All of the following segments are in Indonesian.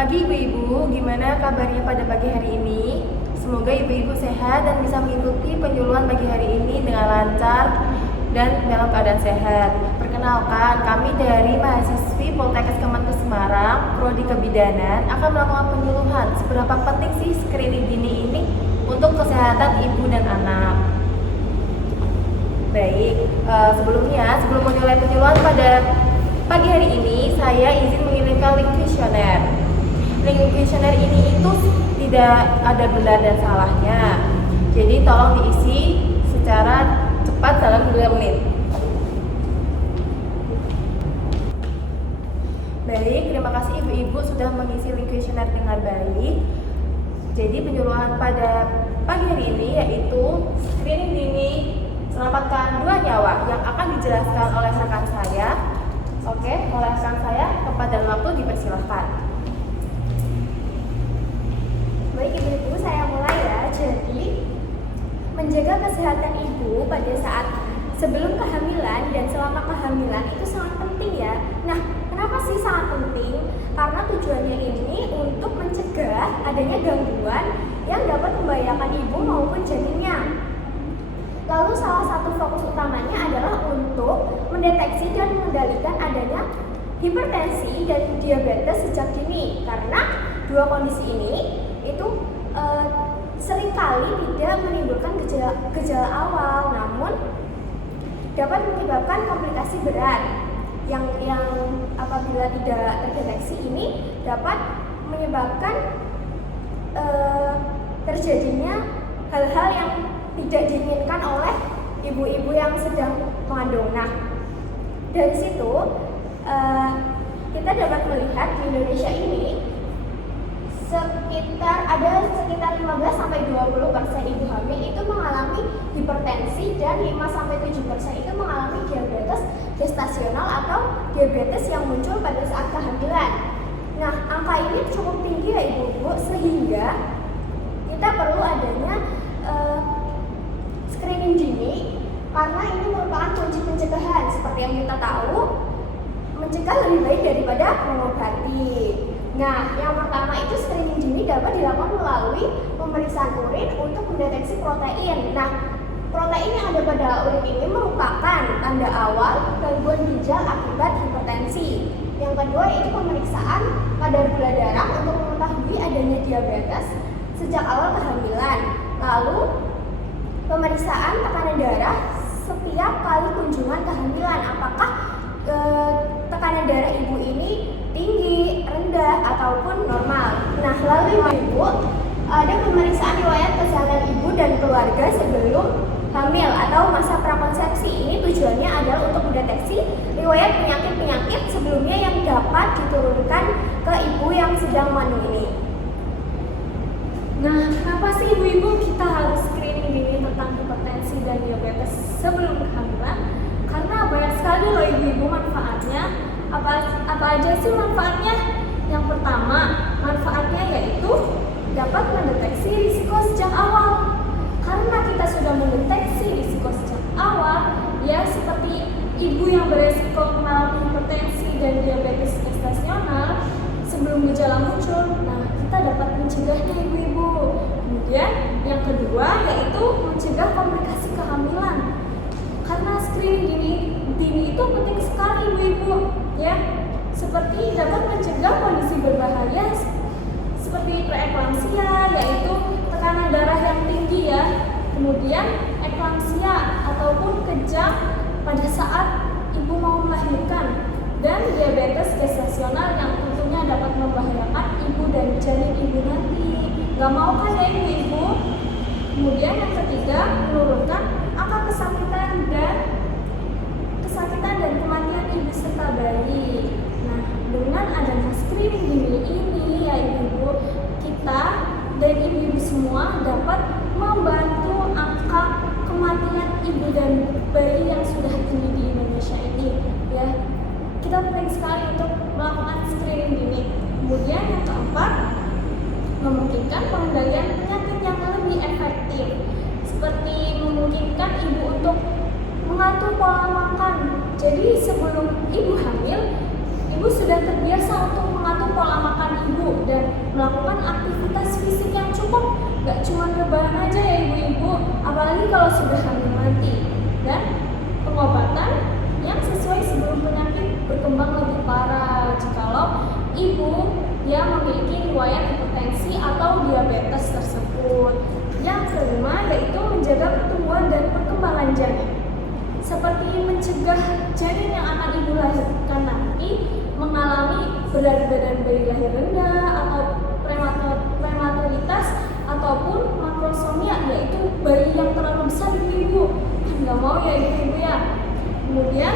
pagi ibu-ibu, gimana kabarnya pada pagi hari ini? Semoga ibu-ibu sehat dan bisa mengikuti penyuluhan pagi hari ini dengan lancar dan dalam keadaan sehat. Perkenalkan, kami dari mahasiswi Poltekkes Kemenkes Semarang, Prodi Kebidanan akan melakukan penyuluhan seberapa penting sih screening dini ini untuk kesehatan ibu dan anak. Baik, sebelum memulai penyuluhan pada pagi hari ini, saya izin mengirimkan link kuesioner. Link kuesioner ini itu tidak ada benar dan salahnya. Jadi tolong diisi secara cepat dalam 2 menit. Baik, terima kasih ibu-ibu sudah mengisi link kuesioner dengan baik. Jadi penyuluhan pada pagi hari ini yaitu screening dini selamatkan 2 nyawa yang akan dijelaskan oleh rekan saya. Oke, oleh rekan saya, tempat dan waktu dipersilahkan. Baik ibu-ibu, saya mulai ya. Jadi, menjaga kesehatan ibu pada saat sebelum kehamilan dan selama kehamilan itu sangat penting ya. Nah, kenapa sih sangat penting? Karena tujuannya ini untuk mencegah adanya gangguan yang dapat membahayakan ibu maupun janinnya. Lalu salah satu fokus utamanya adalah untuk mendeteksi dan mengendalikan adanya hipertensi dan diabetes sejak dini. Karena 2 kondisi ini itu seringkali tidak menimbulkan gejala awal, namun dapat menyebabkan komplikasi berat yang apabila tidak terdeteksi ini dapat menyebabkan terjadinya hal-hal yang tidak diinginkan oleh ibu-ibu yang sedang mengandung. Nah, dari situ kita dapat melihat di Indonesia ini ada sekitar 15-20% ibu hamil itu mengalami hipertensi dan 5-7% itu mengalami diabetes gestasional atau diabetes yang muncul pada saat kehamilan. Nah, angka ini cukup tinggi ya ibu-ibu, sehingga kita perlu adanya screening dini karena ini merupakan kunci pencegahan. Seperti yang kita tahu, mencegah lebih baik daripada mengobati. Nah, yang pertama itu screening dini dapat dilakukan melalui pemeriksaan urin untuk mendeteksi protein. Nah, protein yang ada pada urin ini merupakan tanda awal gangguan ginjal akibat hipertensi. Yang kedua itu pemeriksaan kadar gula darah untuk mengetahui adanya diabetes sejak awal kehamilan. Lalu pemeriksaan tekanan darah setiap kali kunjungan kehamilan, apakah tekanan darah ibu ini tinggi, rendah, ataupun normal. Nah, lalu ibu ada pemeriksaan riwayat kesehatan ibu dan keluarga sebelum hamil atau masa prakonsepsi. Ini tujuannya adalah untuk mendeteksi riwayat penyakit-penyakit sebelumnya yang dapat diturunkan ke ibu yang sedang mengandung ini. Nah, kenapa sih ibu-ibu kita harus screening dini tentang hipertensi dan diabetes sebelum kehamilan? Karena banyak sekali loh ibu-ibu manfaatnya. Apa aja sih manfaatnya? Yang pertama, manfaatnya yaitu dapat mendeteksi risiko sejak awal. Karena kita sudah mendeteksi risiko sejak awal, ya seperti ibu yang beresiko mengalami hipertensi dan diabetes gestasional sebelum gejala muncul, nah kita dapat mencegahnya ibu-ibu. Kemudian yang kedua yaitu mencegah komplikasi kehamilan. Karena screening dini itu penting sekali ibu-ibu, ya. Seperti dapat mencegah kondisi berbahaya seperti preeklamsia, yaitu tekanan darah yang tinggi ya. Kemudian eklamsia ataupun kejang pada saat ibu mau melahirkan, dan diabetes gestasional yang tentunya dapat membahayakan ibu dan janin ibu nanti. Gak mau kan ya ibu-ibu? Kemudian yang ketiga, menurunkan angka kesakitan dan kematian ibu serta bayi. Nah, dengan adanya screening dini ini ya ibu-ibu, kita dan ibu-ibu semua dapat membantu angka kematian ibu dan bayi yang sudah tinggi di Indonesia ini, ya. Kita penting sekali untuk melakukan screening dini. Kemudian yang keempat, memungkinkan pengendalian penyakit yang lebih efektif, seperti memungkinkan ibu untuk mengatur pola makan. Jadi sebelum ibu hamil, ibu sudah terbiasa untuk mengatur pola makan ibu dan riwayat hipertensi atau diabetes tersebut. Yang kelima yaitu menjaga pertumbuhan dan perkembangan janin. Seperti mencegah janin yang akan ibu lahirkan nanti mengalami berat badan bayi lahir rendah atau prematuritas ataupun makrosomia, yaitu bayi yang terlalu besar di ibu. Nggak mau ya ibu-ibu ya. Kemudian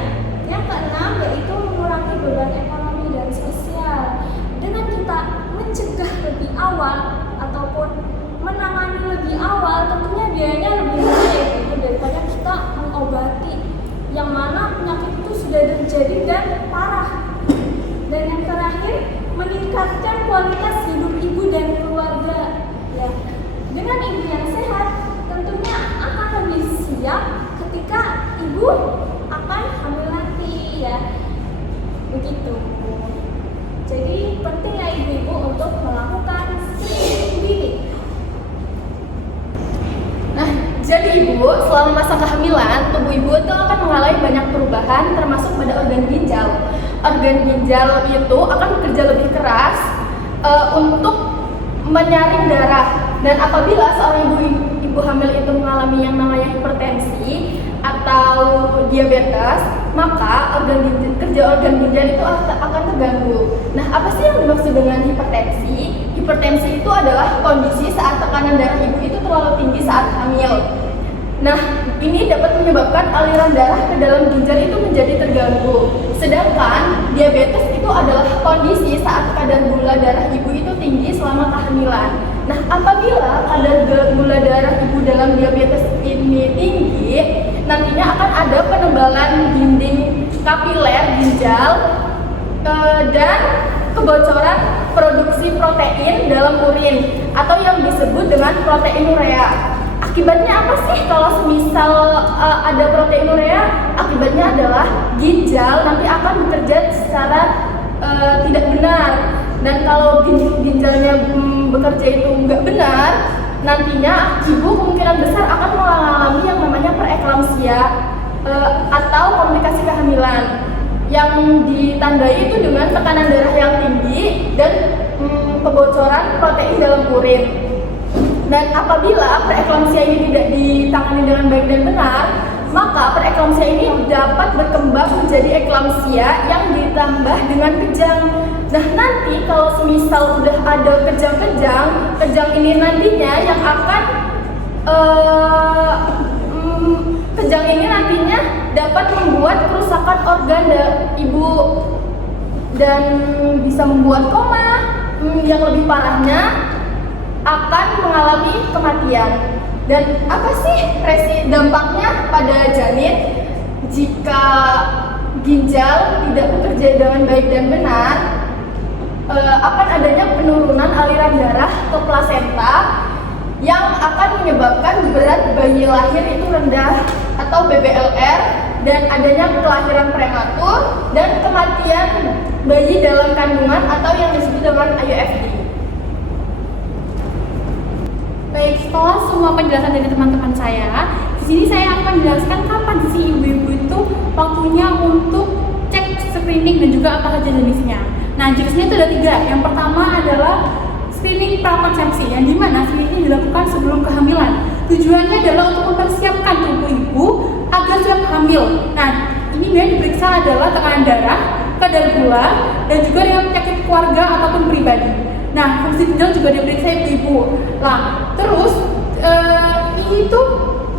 yang keenam yaitu mengurangi beban ekonomi dan sosial. Dengan kita mencegah lebih awal ataupun menangani lebih awal, tentunya biayanya lebih murah ya ibu daripada kita mengobati yang mana penyakit itu sudah terjadi dan parah. Dan yang terakhir, meningkatkan kualitas hidup ibu dan keluarga. Ya, dengan ibu yang sehat, tentunya akan lebih siap ketika ibu akan hamil nanti ya. Begitu. Jadi penting ya ibu-ibu untuk melakukan screening dini. Nah, jadi ibu, selama masa kehamilan, tubuh ibu itu akan mengalami banyak perubahan termasuk pada organ ginjal. Organ ginjal itu akan bekerja lebih keras untuk menyaring darah. Dan apabila seorang ibu hamil itu mengalami yang namanya hipertensi atau diabetes, maka kerja organ ginjal itu akan terganggu. Nah, apa sih yang dimaksud dengan hipertensi? Hipertensi itu adalah kondisi saat tekanan darah ibu itu terlalu tinggi saat hamil. Nah, ini dapat menyebabkan aliran darah ke dalam ginjal itu menjadi terganggu. Sedangkan diabetes itu adalah kondisi saat kadar gula darah ibu itu tinggi selama kehamilan. Nah, apabila kadar gula darah ibu dalam diabetes ini tinggi, nantinya akan ada penebalan dinding kapiler ginjal dan kebocoran produksi protein dalam urin atau yang disebut dengan proteinuria. Akibatnya apa sih kalau semisal ada proteinuria? Akibatnya adalah ginjal nanti akan bekerja secara tidak benar. Dan kalau ginjalnya bekerja itu nggak benar, nantinya ibu kemungkinan besar akan mengalami yang namanya preeklamsia atau komplikasi kehamilan yang ditandai itu dengan tekanan darah yang tinggi dan kebocoran protein dalam urin. Dan apabila preeklamsia ini tidak ditangani dengan baik dan benar, maka preeklamsia ini dapat berkembang menjadi eklamsia yang ditambah dengan kejang. Nah, nanti kalau semisal udah ada kejang ini nantinya yang akan kejang ini nantinya dapat membuat kerusakan organ ibu dan bisa membuat koma. Yang lebih parahnya akan mengalami kematian. Dan apa sih dampaknya pada janin jika ginjal tidak bekerja dengan baik dan benar? Akan adanya penurunan aliran darah ke plasenta yang akan menyebabkan berat bayi lahir itu rendah atau BBLR, dan adanya kelahiran prematur dan kematian bayi dalam kandungan atau yang disebut dengan IUFD. Baik, setelah semua penjelasan dari teman-teman saya, di sini saya akan menjelaskan kapan sih ibu-ibu itu waktunya untuk cek screening dan juga apa saja jenisnya. Nah, jenisnya itu ada 3. Yang pertama adalah screening prakonsepsi, yang dimana screening dilakukan sebelum kehamilan. Tujuannya adalah untuk mempersiapkan tubuh ibu agar siap hamil. Nah, ini biasanya diperiksa adalah tekanan darah, kadar gula, dan juga dengan penyakit keluarga ataupun pribadi. Nah, fungsi ginjal juga diperiksa ibu-ibu. Nah, terus ini tuh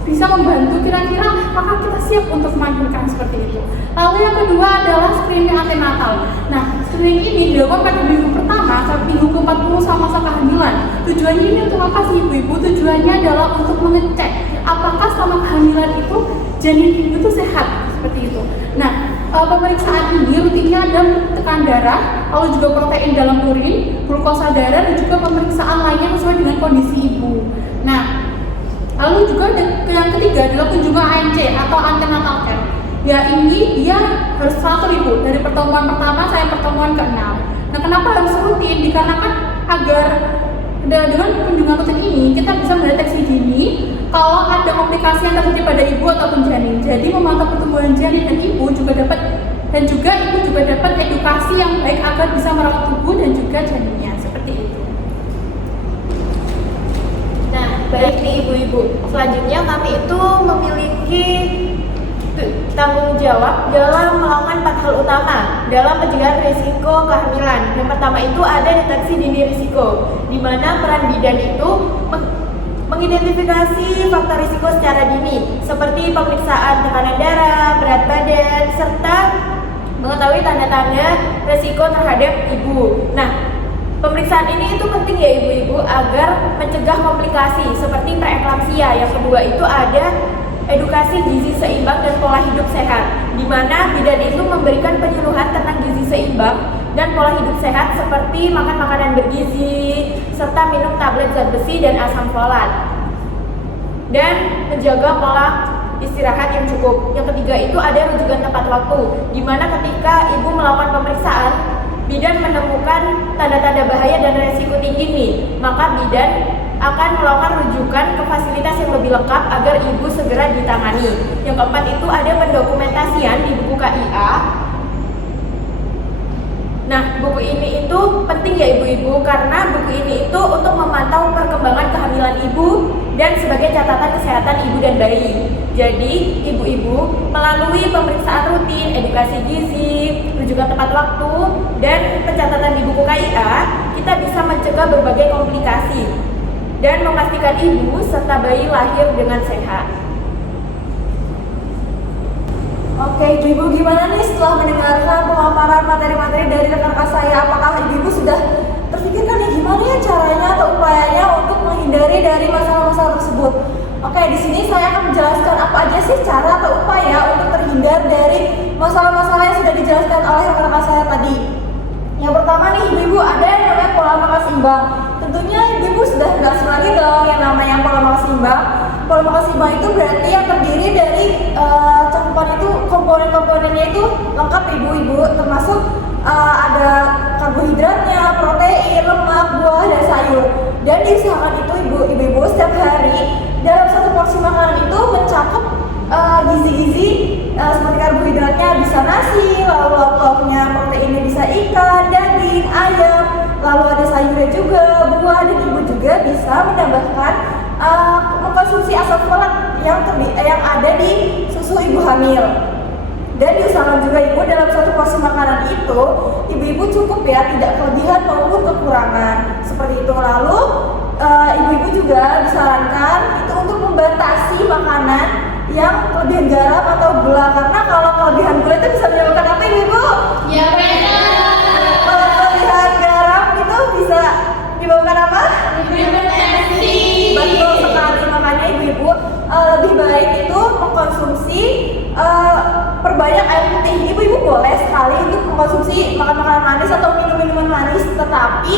bisa membantu kira-kira apakah kita siap untuk melahirkan seperti itu. Lalu yang kedua adalah screening antenatal. Nah, screening ini dilakukan pada minggu pertama sampai minggu ke-40 sama masa kehamilan. Tujuannya ini untuk apa sih ibu-ibu? Tujuannya adalah untuk mengecek apakah selama kehamilan itu janin ibu itu sehat, seperti itu. Nah, pemeriksaan ini rutinnya ada tekanan darah, lalu juga protein dalam urin, glukosa darah, dan juga pemeriksaan lainnya sesuai dengan kondisi ibu. Nah, lalu juga yang ketiga adalah kunjungan ANC atau antenatal care. Ya, ini dia harus selalu ibu dari pertemuan pertama sampai pertemuan ke-6. Nah, kenapa harus rutin? Dikarenakan agar dengan kunjungan rutin ini kita bisa mendeteksi dini kalau ada komplikasi yang terjadi pada ibu ataupun janin. Jadi memantau pertumbuhan janin dan ibu juga dapat edukasi yang baik agar bisa merawat tubuh dan juga janinnya, seperti itu. ibu-ibu. Selanjutnya kami itu memiliki tanggung jawab dalam melakukan 4 hal utama dalam pencegahan risiko kehamilan. Yang pertama itu ada deteksi dini risiko, di mana peran bidan itu mengidentifikasi faktor risiko secara dini, seperti pemeriksaan tekanan darah, berat badan, serta mengetahui tanda-tanda risiko terhadap ibu. Nah, pemeriksaan ini itu penting ya ibu-ibu agar mencegah komplikasi seperti preeklamsia. Yang kedua itu ada edukasi gizi seimbang dan pola hidup sehat, di mana bidan itu memberikan penyuluhan tentang gizi seimbang dan pola hidup sehat seperti makan makanan bergizi, serta minum tablet zat besi dan asam folat, dan menjaga pola istirahat yang cukup. Yang ketiga itu ada rujukan tepat waktu, di mana ketika ibu melakukan pemeriksaan, bidan menemukan tanda-tanda bahaya dan resiko tinggi nih, maka bidan akan melakukan rujukan ke fasilitas yang lebih lengkap agar ibu segera ditangani. Yang keempat itu ada pendokumentasian di buku KIA. Nah, buku ini itu penting ya ibu-ibu, karena buku ini itu untuk memantau perkembangan kehamilan ibu dan sebagai catatan kesehatan ibu dan bayi. Jadi, ibu-ibu melalui pemeriksaan rutin, edukasi gizi, rujukan tepat waktu, dan pencatatan di buku KIA, kita bisa mencegah berbagai komplikasi dan memastikan ibu serta bayi lahir dengan sehat. Oke, ibu gimana nih setelah mendengarkan pemaparan materi-materi dari rekan-rekan saya? Apakah ibu sudah terpikirkan nih gimana ya caranya atau upayanya untuk menghindari dari masalah-masalah tersebut? Oke, di sini saya akan menjelaskan apa aja sih cara atau upaya untuk terhindar dari masalah-masalah yang sudah dijelaskan oleh rekan-rekan saya tadi. Yang pertama nih ibu-ibu, ada yang namanya pola makan seimbang. Tentunya ibu-ibu sudah tidak asing lagi dong yang namanya pola makan seimbang. Pola makan seimbang itu berarti yang terdiri dari cakupan itu komponen-komponennya itu lengkap ibu-ibu, termasuk ada karbohidratnya, protein, lemak, buah, dan sayur. Dan diusahakan itu ibu-ibu setiap hari dalam satu porsi makanan itu mencakup gizi-gizi seperti karbohidratnya bisa nasi, lalu lauk-lauknya proteinnya bisa ikan, daging, ayam, lalu ada sayurnya juga, buah, dan ibu juga bisa menambahkan mengkonsumsi asam folat yang ada di susu ibu hamil. Dan diusahakan juga ibu dalam satu porsi makanan itu ibu-ibu cukup ya, tidak kelebihan maupun kekurangan seperti itu. Lalu ibu-ibu juga disarankan itu untuk membatasi makanan yang kelebihan garam atau gula, karena kalau kelebihan gula itu bisa menyebabkan apa ibu? Ya benar. Kalau kelebihan garam itu bisa menyebabkan apa? Hipertensi. Betul sekali, makanya ibu-ibu lebih baik itu mengkonsumsi perbanyak air putih. Ibu-ibu boleh sekali untuk mengkonsumsi makanan manis atau minum-minuman manis, tetapi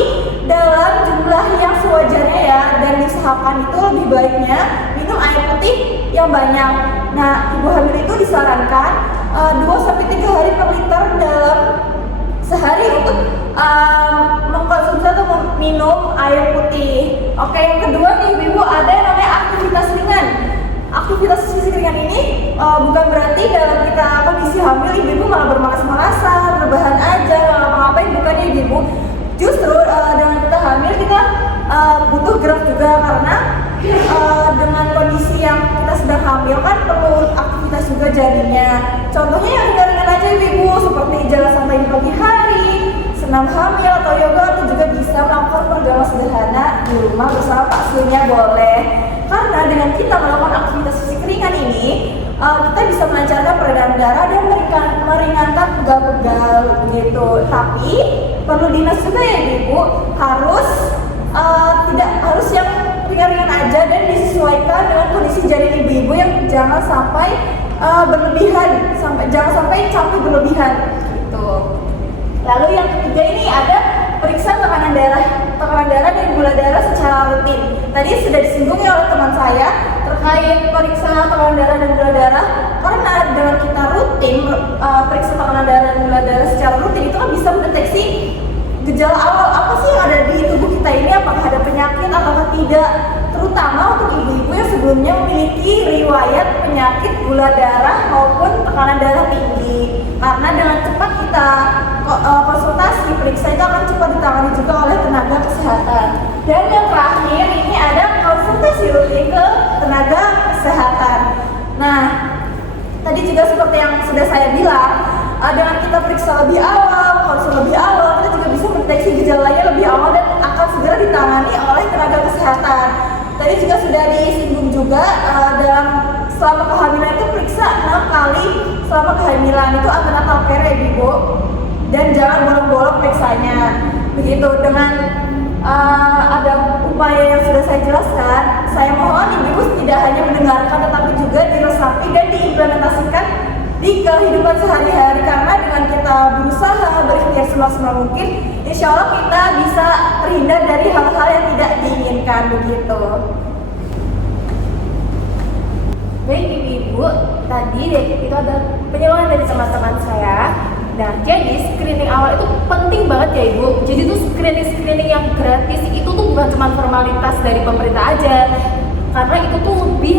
dalam jumlah yang sewajarnya ya, dan diusahakan itu lebih baiknya minum air putih yang banyak. Nah, ibu hamil itu disarankan 2-3 hari per liter dalam sehari untuk mengkonsumsi atau minum air putih. Oke, yang kedua nih ibu-ibu, ada yang namanya aktivitas ringan. Aktivitas fisik ringan ini bukan berarti dalam kita kondisi hamil ibu-ibu malah bermalas-malasan, rebahan aja, nggak ngapa-ngapain, bukan ya ibu-ibu. Justru dengan kita hamil kita butuh gerak juga, karena dengan kondisi yang kita sedang hamil kan perlu aktivitas juga jadinya. Contohnya yang ringan-ringan aja ibu-ibu, seperti jalan santai di pagi hari, senam hamil atau yoga, atau juga bisa melakukan perjalanan sederhana di rumah bersama pak suhunya boleh. Karena dengan kita melakukan aktivitas fisik ringan ini, kita bisa melancarkan peredaran darah dan meringankan pegal-pegal gitu. Tapi perlu dinas juga ya ibu, harus tidak harus yang ringan-ringan aja dan disesuaikan dengan kondisi janin ibu-ibu yang jangan sampai berlebihan, jangan sampai capek berlebihan gitu. Lalu yang ketiga ini ada periksa tekanan darah dan gula darah secara rutin. Tadi sudah disinggung ya oleh teman saya terkait periksa tekanan darah dan gula darah, karena dengan kita rutin periksa tekanan darah dan gula darah secara rutin itu kan bisa mendeteksi gejala awal apa sih yang ada di tubuh kita ini, apakah ada penyakit atau tidak, terutama untuk ibu-ibu yang sebelumnya memiliki riwayat penyakit gula darah maupun tekanan darah tinggi. Karena dengan cepat kita konsultasi periksa itu akan cepat ditangani juga oleh tenaga kesehatan. Dan yang terakhir ini ada konsultasi rutin ke periksa lebih awal, konsul lebih awal, kita juga bisa mendeteksi gejalanya lebih awal dan akan segera ditangani oleh tenaga kesehatan. Tadi juga sudah disinggung juga selama kehamilan itu periksa 6 kali selama kehamilan itu antenatal care Ibu, dan jangan bolong-bolong periksanya. Begitu dengan ada upaya yang sudah saya jelaskan, saya mohon Ibu tidak hanya mendengarkan tetapi juga diresapi dan diimplementasikan di kehidupan sehari-hari, karena dengan kita berusaha berikhtiar semaksimal mungkin, insya Allah kita bisa terhindar dari hal-hal yang tidak diinginkan begitu. Baik Ibu, tadi itu ada penjelasan dari teman-teman saya. Nah, jadi screening awal itu penting banget ya Ibu. Jadi tuh screening yang gratis itu tuh bukan cuma formalitas dari pemerintah aja, karena itu tuh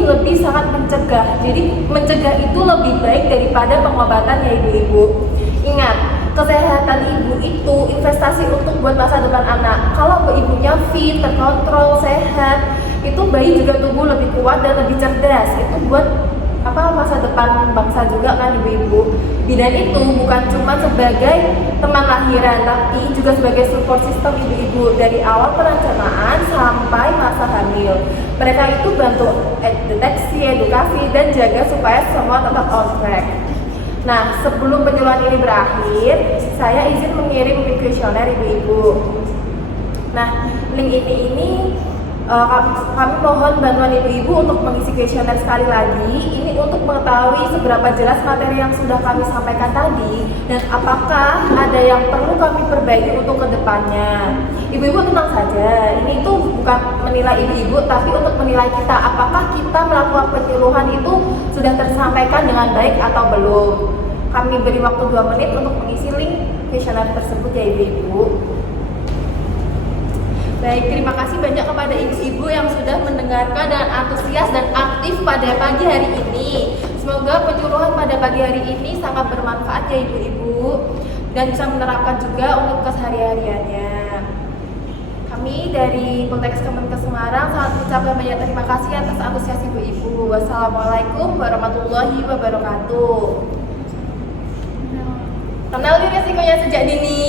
lebih sangat mencegah. Jadi mencegah itu lebih baik daripada pengobatan ya Ibu-ibu. Ingat, kesehatan ibu itu investasi untuk buat masa depan anak. Kalau ibunya fit, terkontrol, sehat, itu bayi juga tumbuh lebih kuat dan lebih cerdas. Itu buat masa depan bangsa juga kan Ibu-ibu. Bidan itu bukan cuma sebagai teman lahiran, tapi juga sebagai support system ibu-ibu dari awal perencanaan sampai masa hamil. Mereka itu bantu deteksi, edukasi, dan jaga supaya semua tetap on track. Nah, sebelum penyuluhan ini berakhir, saya izin mengirim link kuesioner ibu-ibu. Nah, link ini kami mohon bantuan ibu-ibu untuk mengisi kuesioner sekali lagi. Ini untuk mengetahui seberapa jelas materi yang sudah kami sampaikan tadi dan apakah ada yang perlu kami perbaiki untuk kedepannya. Ibu-ibu tenang saja, ini tuh bukan menilai ibu-ibu, tapi untuk menilai kita apakah kita melakukan penyuluhan itu sudah tersampaikan dengan baik atau belum. Kami beri waktu 2 menit untuk mengisi link kuesioner tersebut ya ibu-ibu. Baik, terima kasih banyak kepada ibu-ibu yang sudah mendengarkan dan antusias dan aktif pada pagi hari ini. Semoga penyuluhan pada pagi hari ini sangat bermanfaat ya ibu-ibu dan bisa menerapkan juga untuk kesehariannya. Kami dari Poltekkes Kemenkes Semarang sangat mengucapkan banyak terima kasih atas antusias ibu-ibu. Wassalamualaikum warahmatullahi wabarakatuh. Kenali risikonya sejak dini.